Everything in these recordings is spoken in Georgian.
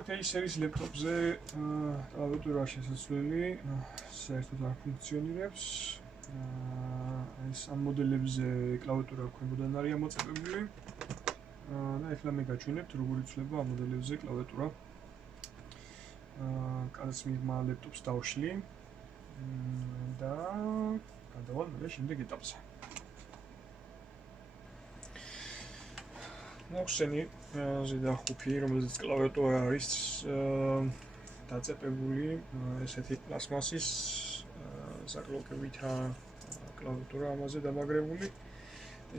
მოვიყვებით A-series ლეპტოპზე კლავიატურა შესაძლებელი, საერთოდ არ ფუნქციონირებს. ეს ამ მოდელებზე კლავიატურა ქვემოდან არის ამოწებებული. და ეხლა მე გაჩვენებთ როგორ იცვლება ამ მოდელებზე კლავიატურა. კაც მიღმა ლეპტოპს დავშლი და გადავალ მე შემდეგ ეტაპზე. მოხსენი ზედა ხუთი, რომელზეც კლავიატურა არის დაწეპებული, ესეთი პლასმასის საკლოკებითა კლავიატურა ამაზე დამაგრებული.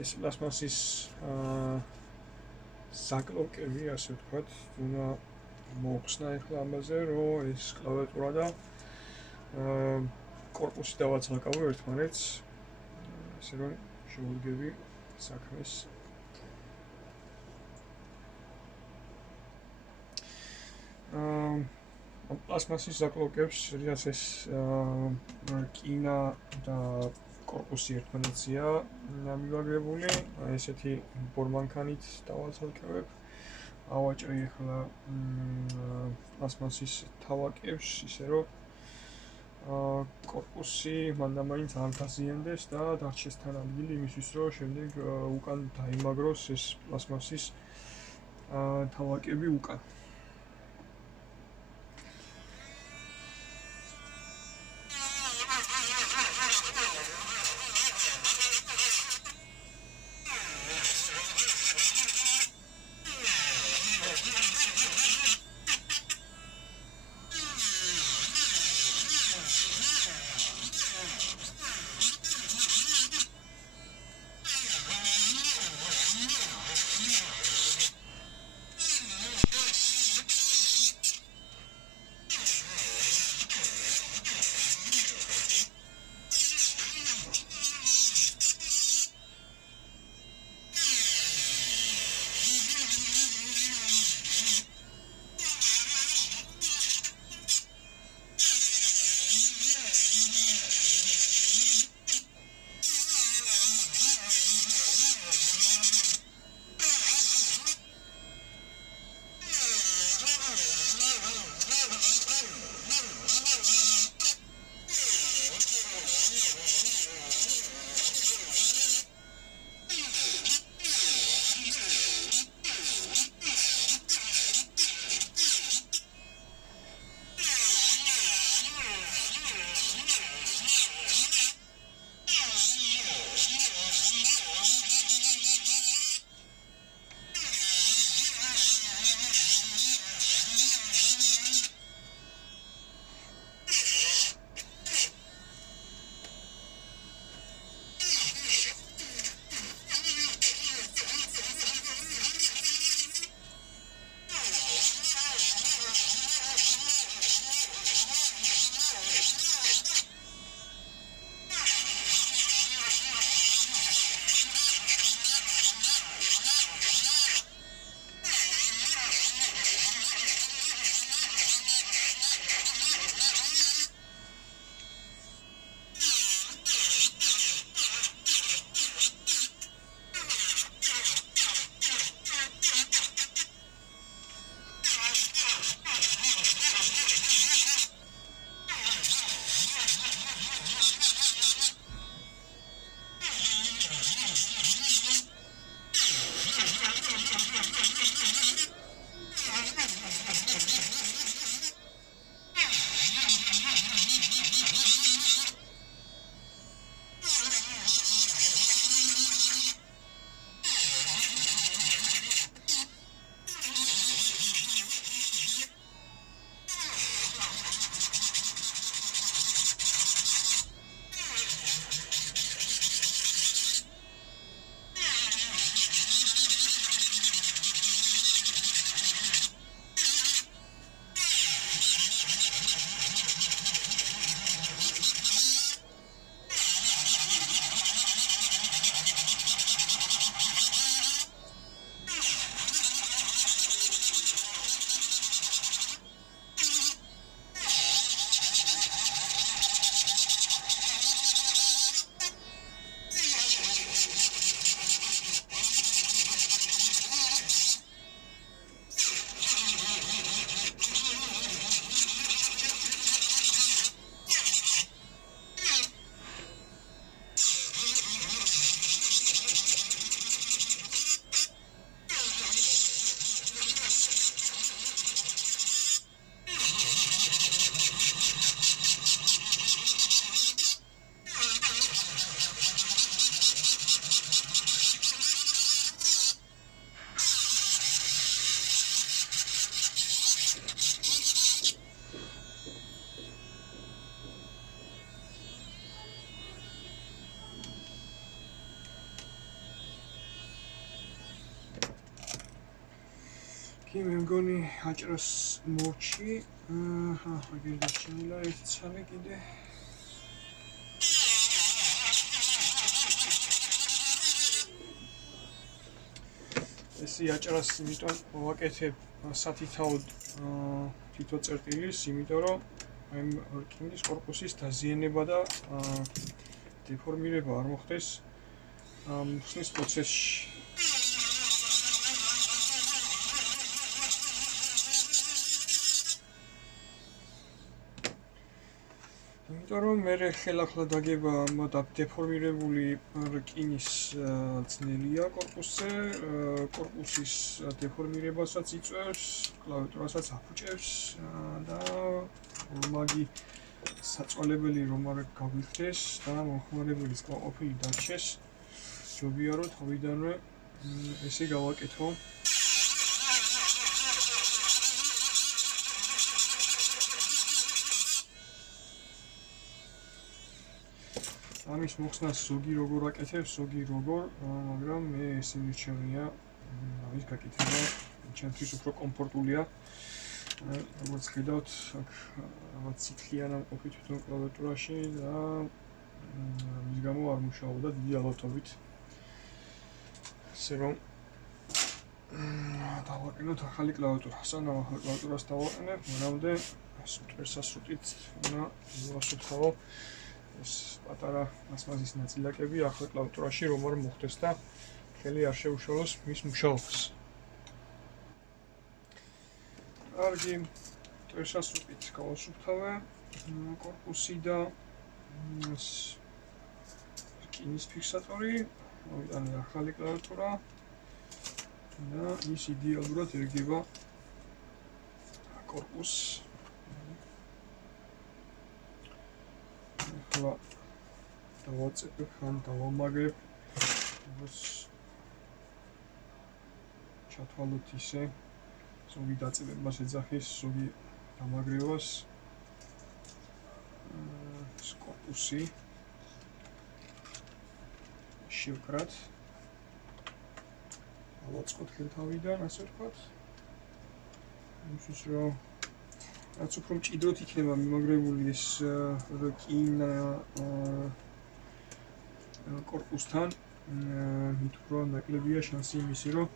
ეს პლასმასის საკლოკები, ასე ვთქვათ, უნდა მოხსნა ეხლა ამაზე, რომ ეს კლავიატურა და корпуსი დავაცალკავო ერთმანეთს, ასე რომ შევდგები საქმეს. პლასმასის საკლოკებს, რითაც ეს კინა და корпуსი ერთმანეთზეა მივაგრებული, ესეთი ბორმანქანით დავაცალკევებ. ავაჭრი ახლა პლასმასის თავაკებს, ისე რომ корпуსი მანდამაინც არ გაზიანდეს და დარჩეს თან ადგილი იმისთვის, რომ შემდეგ უკან დაიმაგროს ეს პლასმასის თავაკები უკან. კი მე მგონი აჭრას მორჩი აგერ დარჩენილა ერთი ცალი კიდე ეს აჭრას იმიტომ ვაკეთებ სათითაოდ თითო წერტილის, იმიტომ რომ აი რკინის корпуსის დაზიანება და დეფორმირება არ მოხდეს ხსნის პროცესში. იმიტომ რომ მე ხელახლა დაგება დეფორმირებული რკინის ძნელია корпуსზე, корпуსის დეფორმირებასაც იწვევს, კლავიატურასაც აფუჭებს და ორმაგი საწოლებელი რომ არ გაგვიხდეს და მომხმარებლის კმაყოფილი დარჩეს, ჯობია რომ თავიდანვე ესე გავაკეთო. ამის მოხსნას ზოგი როგორ აკეთებს, ზოგი როგორ, მაგრამ მე ესე მირჩევნია ამის გაკეთება ჩემთვის უფრო კომფორტულია. როგორც ხედავთ, აქ რაღაც ციტლიანა მყოფი თვითონ კლავიატურაში და მის გამო არ მუშაობდა დიდი ალბათობით. ასე რომ დავაყენოთ ახალი კლავიატურა. სანამ ახალი კლავიატურას დავაყენებ, მანამდე სტრესასრუტით უნდა ვასუფთავო ეს პატარა მასმაზის ნაწილაკები ახალ კლავიატურაში რომ არ მოხდეს და ხელი არ შეუშალოს მის მუშაობას. კარგი, სტრესასრუტით გავასუფთავე корпуსი და რკინის ფიქსატორი, მოვიტანე ახალი კლავიატურა და ის იდეალურად ერგება корпуსს. ახლა დავაწევებ ან დავამაგრებ, როგორც ჩათვალოთ ისე, ზოგი დაწევებას ეძახის, ზოგი დამაგრებას. ეს корпуსი შევკრათ. დავაწყოთ ხელთავიდან, ასე ვთქვათ. იმისთვის რომ რაც უფრო მჭიდროდ იქნება მიმაგრებული ეს რკინა корпуსთან, მით უფრო ნაკლებია შანსი იმისი, რომ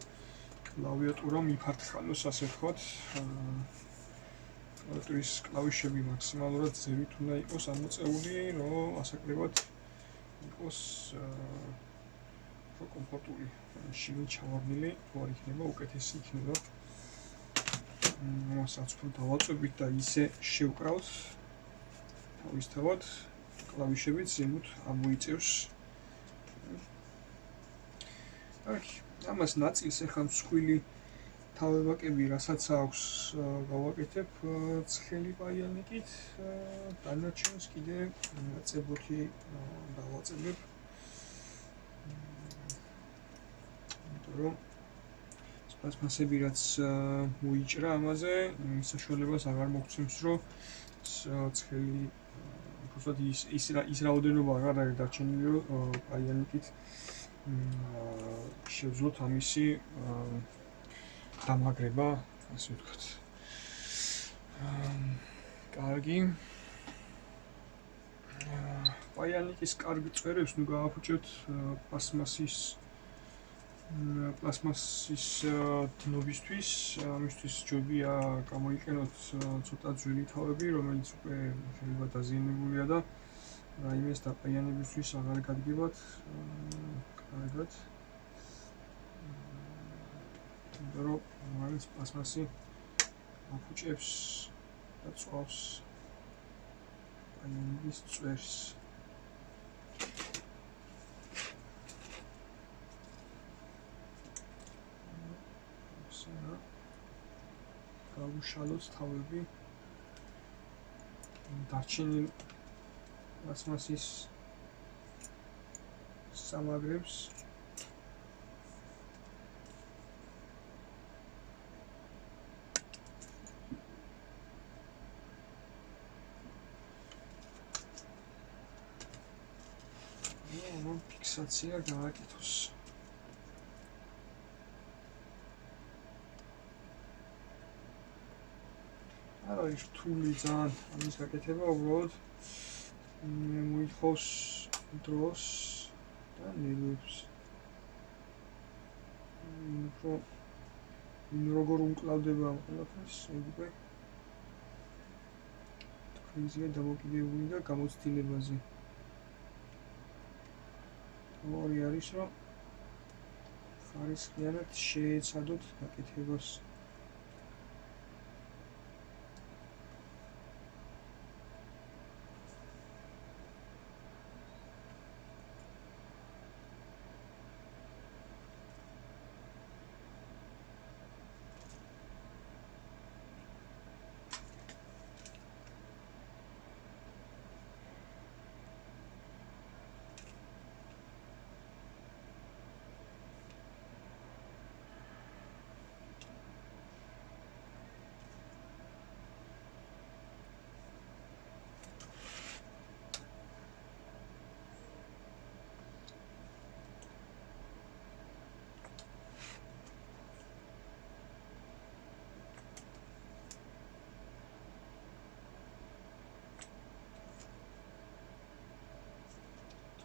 კლავიატურა მიფართხალოს, ასე ვთქვათ. კლავიატურის კლავიშები მაქსიმალურად ზევით უნდა იყოს ამოწეული, რომ ასაკლებად იყოს უფრო კომფორტული. შიგნით ჩავარდნილი თუ არ იქნება, უკეთესი იქნება. მასაც უფრო დავაწვევით და ისე შევკრავთ თავისთავად, კლავიშებიც ზემოთ ამოიწევს. აი, ამას ნაწილს ახლა მსხვილი თავებაკები, რასაც აქვს, გავაკეთებ ცხელი პაიანიკით, დანარჩენს კიდე წებოთი დავაწებებ. იმიტომ რომ პლასმასები რაც მოიჭრა ამაზე, იმის საშუალებას აღარ მოგცემს, რომ ცხელი უბრალოდ ის რაოდენობა აღარ არის დარჩენილი, რომ პაიანიკით შევძლოთ ამისი დამაგრება, ასე ვთქვათ. კარგი. პაიანიკის კარგ წვერებს ნუ გააფუჭებთ პლასმასის დნობისთვის, ამისთვის ჯობია გამოიყენოთ ცოტა ძველი თავები, რომელიც უკვე შეიძლება დაზიანებულია და რაიმეს დაპაიანებისთვის აღარ გადგებათ კარგად. იმიტომ რომ მაინც პლასმასი აფუჭებს და წვავს პაიანების წვერს. გავუშალოთ თავები დარჩენილ პლასმასის სამაგრებს. ფიქსაცია გააკეთოს. არის რთული ძალიან ამის გაკეთება, უბრალოდ მოითხოვს დროს და ნერვებს. როგორ უმკლავდება ამ ყველაფერს, იგივე თქვენზეა დამოკიდებული და გამოცდილებაზე. ორი არის, რომ ხარისხიანად შეეცადოთ გაკეთებას.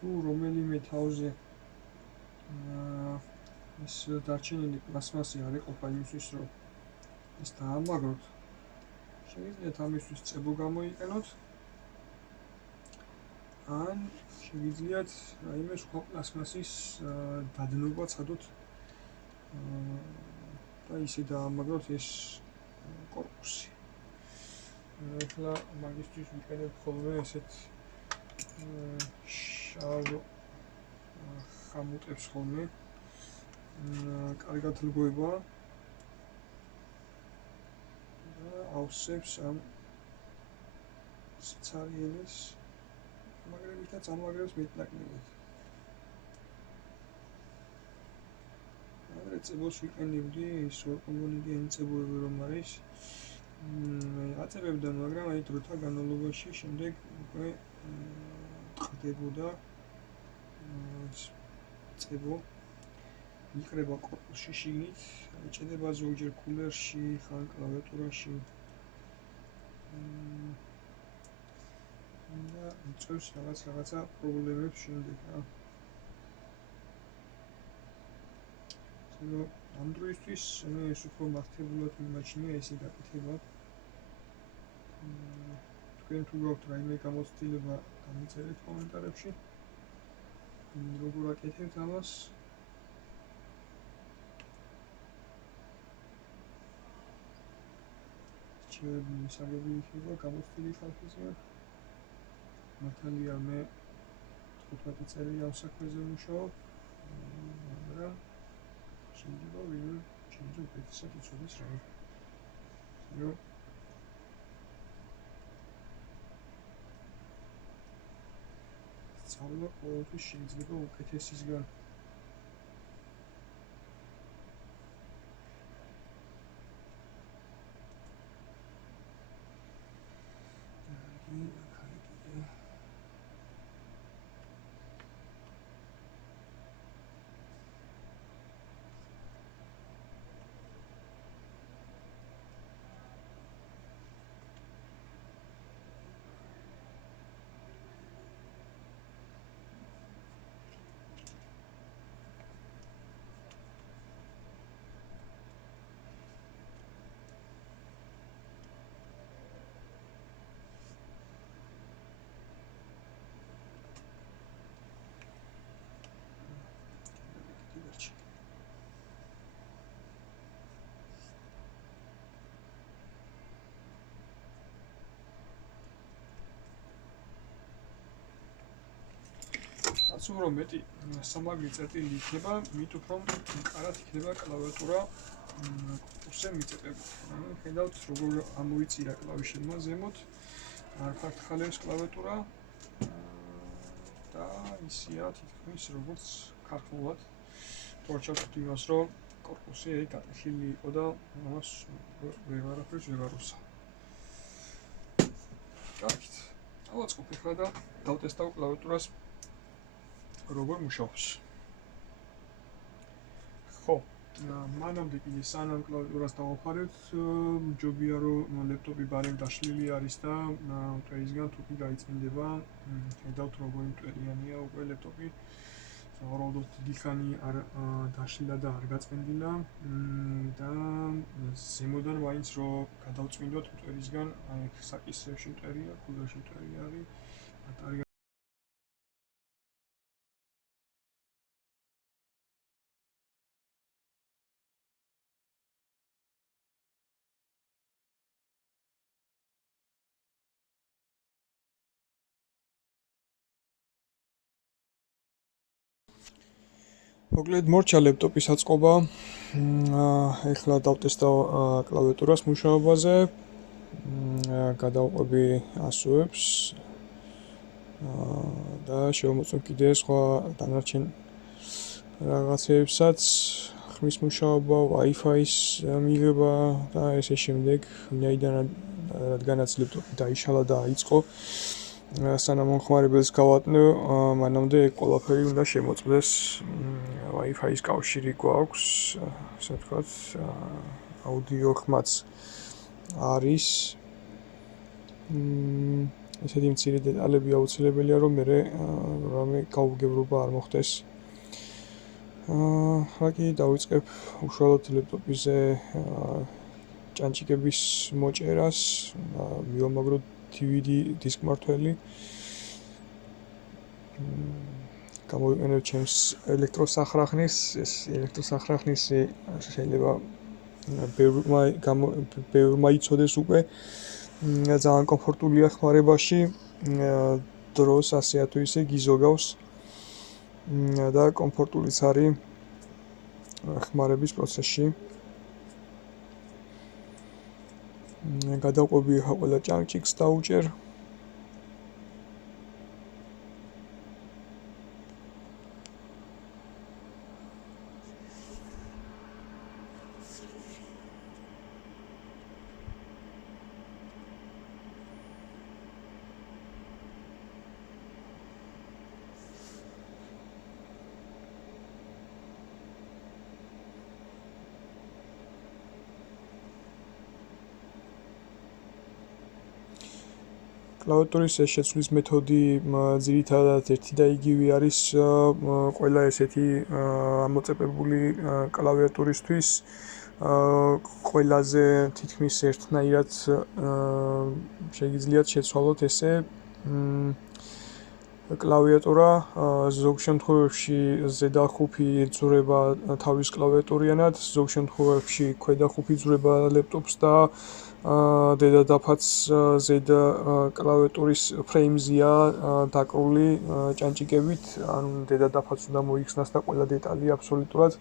თუ რომელიმე თავზე ეს დარჩენილი პლასმასი არ იყოფა იმისთვის, რომ ის დაამაგროთ, შეგიძლიათ ამისთვის წებო გამოიყენოთ, ან შეგიძლიათ რაიმე სხვა პლასმასის დადნობა ცადოთ და ისე დაამაგროთ ეს კორპუსი. ახლა მაგისთვის ვიყენებ ხოლმე ესეთ შავ ხამუტებს ხოლმე. კარგად ლგვება და ავსებს ამ სიცარიელეს მაგრებით და წამაგრებს მეტნაკლებად. ადრე წებოს ვიყენებდი ის ორკომპონენტიანი წებოები რომ არის. აწებებდა, მაგრამ აი დროთა განმავლობაში შემდეგ უკვე ტყდებოდა წებო. იყრება კორპუსში შიგნით, ეჭედება ზოგჯერ კულერში, ხან კლავიატურაში. და იწვევს რაღაცა პრობლემებს შემდეგ რა. ამ დროისთვის მე ეს უფრო მართებულად მიმაჩნია ესე გაკეთება. თქვენ თუ გაქვთ რაიმე გამოცდილება, დამიწერეთ კომენტარებში. როგორ აკეთებთ ამას? რჩევები მისაღები იქნება გამოცდილი ხალხისგან. მართალია მე 15 წელი ამ საქმეზე ვმუშაობ, მაგრამ შეიძლება ვინმე შეიძლება უკეთესად იცოდეს რა. სწავლა ყოველთვის შეიძლება უკეთესისგან. რაც უფრო მეტი სამაგრი წერტილი იქნება, მით უფრო მყარად იქნება კლავიატურა კურსზე მიწებები. ხედავთ როგორ ამოიწირა კლავიშებმა ზემოთ, არ ფართხალებს კლავიატურა და ისია თითქმის როგორც ქართულად. თორჩავთ იმას, რომ კორპუსი გატეხილი იყო და ამას ვეღარაფერს ვეღარ უსა. კარგით. ავაწყობ ახლა და დავტესტავ კლავიატურას როგორ მუშაობს. ხო, მანამდე კიდე სანამ კლავიატურას დავაფარებთ, მჯობია რომ ლეპტოპი ბარემ დაშლილი არის და მტვერისგან თუ კი გაიწმინდება, ხედავთ როგორი მტვერიანია უკვე ლეპტოპი. უბრალოდ დიდი ხანი არ დაშლილა და არ გაწმენდილა და ზემოდან მაინც რომ გადავწმინდოთ მტვერისგან, აი საკისრებში მტვერია, კულერში მტვერი არის, ბატარია მოკლედ მორჩა ლეპტოპის აწყობა. ეხლა დავტესტა კლავიატურას მუშაობაზე. გადავყვები ასოებს და შევმოწმებ კიდე სხვა დანარჩენ რაღაცებსაც, ხმის მუშაობა, Wi-Fi-ის მიღება და ესე შემდეგ, რადგანაც ლეპტოპი დაიშალა და აიწყო, სანამ მომხმარებელს გავატნევ, მანამდე ყველაფერი უნდა შემოწმდეს. Wi-Fi-ის კავშირი გვაქვს, ასე ვთქვათ, აუდიო ხმაც არის. ესეთი მცირე დეტალები აუცილებელია, რომ მე რამე გაუგებრობა არ მოხდეს. ხაკი დავიწყებ უშუალოდ ლეპტოპიზე ჭანჭიკების მოჭერას, მივამაგრო DVD დისკ მმართველი. გამოვიყენებ ჩემს ელექტროსახრახნის, ეს ელექტროსახრახნისი შეიძლება ბევრმა იცოდეს უკვე, ძალიან კომფორტულია ხმარებაში, დროს ასე თუ ისე გიზოგავს და კომფორტულიც არის ხმარების პროცესში. გადავყვები ყველა ჭანჭიკს დავუჭერ. კლავიატურის შეცვლის მეთოდი ძირითადად ერთი და იგივე არის ყველა ესეთი ამოწებებული კლავიატურისთვის. ყველაზე თითქმის ერთნაირად შეგიძლიათ შეცვალოთ ესე. კლავიატურა ზოგ შემთხვევებში ზედა ხუთი ძვრება თავის კლავიატურიანად, ზოგ შემთხვევებში ქვედა ხუთი ძვრება ლეპტოპს და დედა დაფაც ზედა კლავიატურის ფრეიმზეა დაკრული ჭანჭიკებით, ანუ დედა დაფაც უნდა მოიხსნას და ყველა დეტალი აბსოლუტურად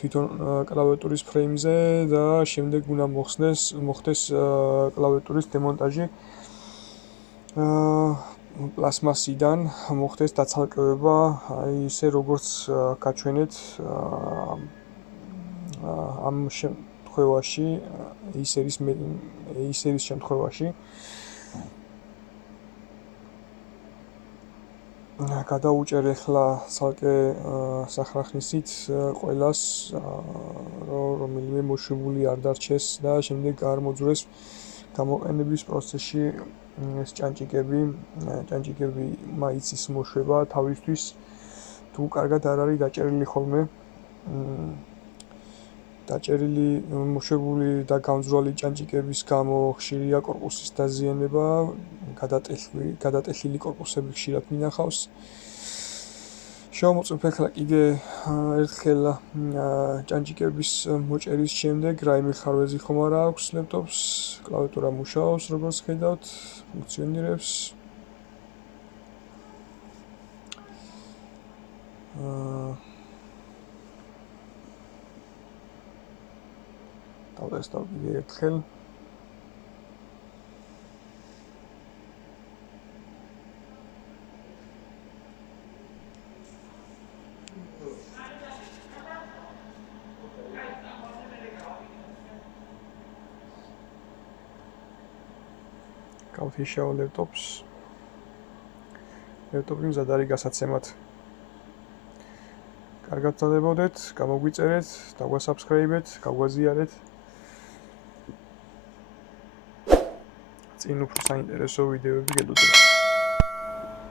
თვითონ კლავიატურის ფრეიმზე და შემდეგ უნდა მოხდეს კლავიატურის დემონტაჟი. პლასმასიდან მოხდეს დაცალკევება, აი ისე როგორც გაჩვენეთ ამ შემთხვევაში, ისერის შემთხვევაში. გადავუჭერ ახლა ცალკე სახრახნისით ყველას, რომელიმე მოშვებული არ დარჩეს და შემდეგ გამოძვრეს გამოყენების პროცესში ეს ჭანჭიკები მაიცის მოშვება თავისთვის თუ კარგად არ არის დაჭერილი ხოლმე. დაჭერილი, მოშვებული და გამძვრალი ჭანჭიკების გამო ხშირია კორპუსის დაზიანება, გადატეხილი კორპუსები ხშირად მინახავს. შევამოწმებ ახლა კიდე ერთხელ ჭანჭიკების მოჭერის შემდეგ, რაიმე ხარვეზი ხომ არ აქვს ლეპტოპს, კლავიატურა მუშაობს, როგორც ხედავთ, ფუნქციონირებს. დავტესტავ კიდე ერთხელ. გავთიშავ ლეპტოპს. ლეპტოპი მზად არის გასაცემად. კარგად წადებოდეთ, გამოგვიწერეთ, დაგვასაბსქრაიბეთ, გაგვაზიარეთ. წინ უფრო საინტერესო ვიდეოები გელოდებით.